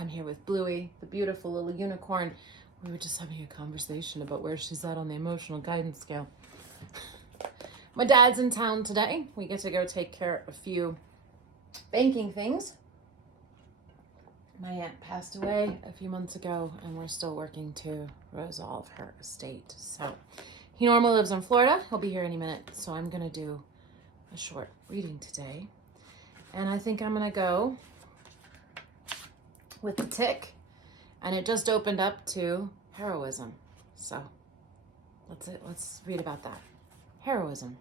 I'm here with Bluey, the beautiful little unicorn. We were just having a conversation about where she's at on the emotional guidance scale. My dad's in town today. We get to go take care of a few banking things. My aunt passed away a few months ago, and we're still working to resolve her estate. So he normally lives in Florida. He'll be here any minute. So I'm going to do a short reading today. And I think I'm going to go with the tick. And it just opened up to heroism. So let's read about that. Heroism.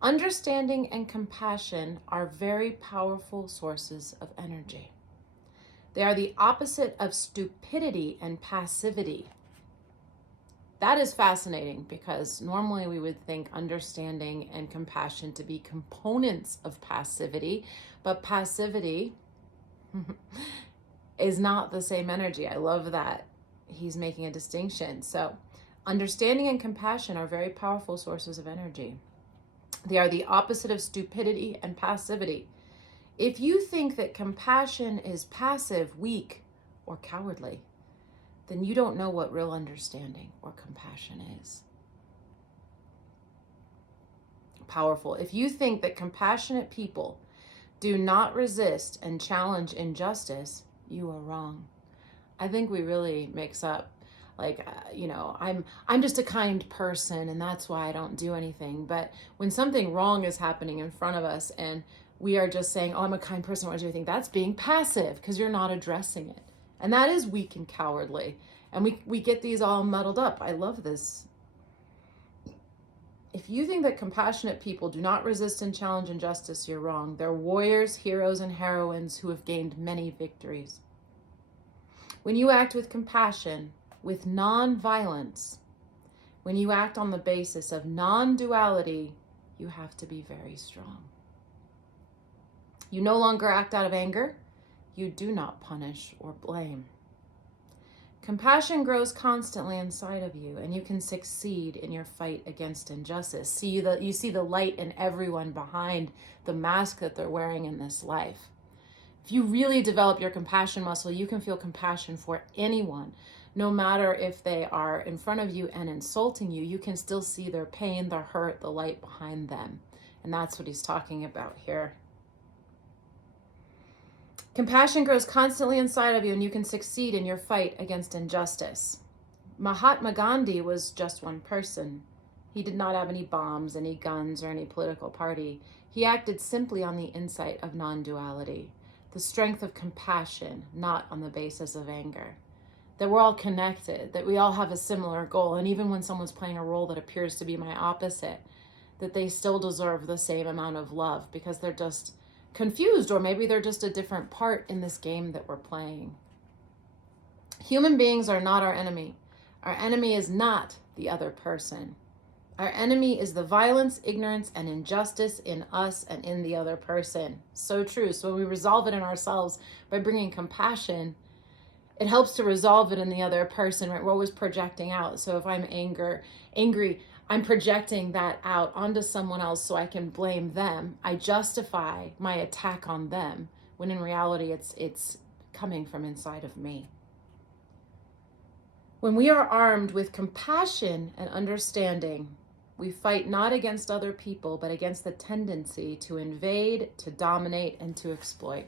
Understanding and compassion are very powerful sources of energy. They are the opposite of stupidity and passivity. That is fascinating because normally we would think understanding and compassion to be components of passivity, but passivity is not the same energy. I love that he's making a distinction. So understanding and compassion are very powerful sources of energy. They are the opposite of stupidity and passivity. If you think that compassion is passive, weak, or cowardly, then you don't know what real understanding or compassion is. Powerful. If you think that compassionate people do not resist and challenge injustice, you are wrong. I think we really mix up I'm just a kind person and that's why I don't do anything. But when something wrong is happening in front of us and we are just saying, oh, I'm a kind person, why do you think? That's being passive because you're not addressing it. And that is weak and cowardly. And we get these all muddled up. I love this. If you think that compassionate people do not resist and challenge injustice, you're wrong. They're warriors, heroes, and heroines who have gained many victories. When you act with compassion, with non-violence, when you act on the basis of non-duality, you have to be very strong. You no longer act out of anger. You do not punish or blame. Compassion grows constantly inside of you, and you can succeed in your fight against injustice. You see the light in everyone behind the mask that they're wearing in this life. If you really develop your compassion muscle, you can feel compassion for anyone. No matter if they are in front of you and insulting you, you can still see their pain, their hurt, the light behind them. And that's what he's talking about here. Compassion grows constantly inside of you, and you can succeed in your fight against injustice. Mahatma Gandhi was just one person. He did not have any bombs, any guns, or any political party. He acted simply on the insight of non-duality, the strength of compassion, not on the basis of anger. That we're all connected, that we all have a similar goal. And even when someone's playing a role that appears to be my opposite, that they still deserve the same amount of love because they're just confused, or maybe they're just a different part in this game that we're playing. Human beings are not our enemy. Our enemy is not the other person. Our enemy is the violence, ignorance, and injustice in us and in the other person. So true. So when we resolve it in ourselves by bringing compassion, it helps to resolve it in the other person, right? We're always projecting out. So if I'm angry, I'm projecting that out onto someone else so I can blame them. I justify my attack on them when in reality it's coming from inside of me. When we are armed with compassion and understanding, we fight not against other people, but against the tendency to invade, to dominate, and to exploit.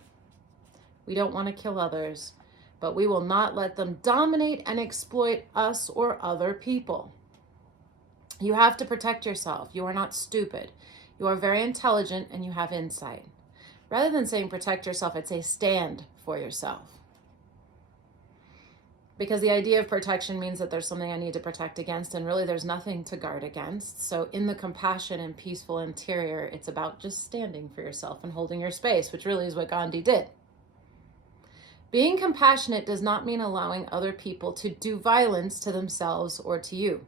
We don't want to kill others, but we will not let them dominate and exploit us or other people. You have to protect yourself. You are not stupid. You are very intelligent and you have insight. Rather than saying protect yourself, I'd say stand for yourself. Because the idea of protection means that there's something I need to protect against, and really there's nothing to guard against. So in the compassion and peaceful interior, it's about just standing for yourself and holding your space, which really is what Gandhi did. Being compassionate does not mean allowing other people to do violence to themselves or to you.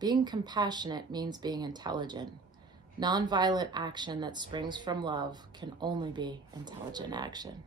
Being compassionate means being intelligent. Nonviolent action that springs from love can only be intelligent action.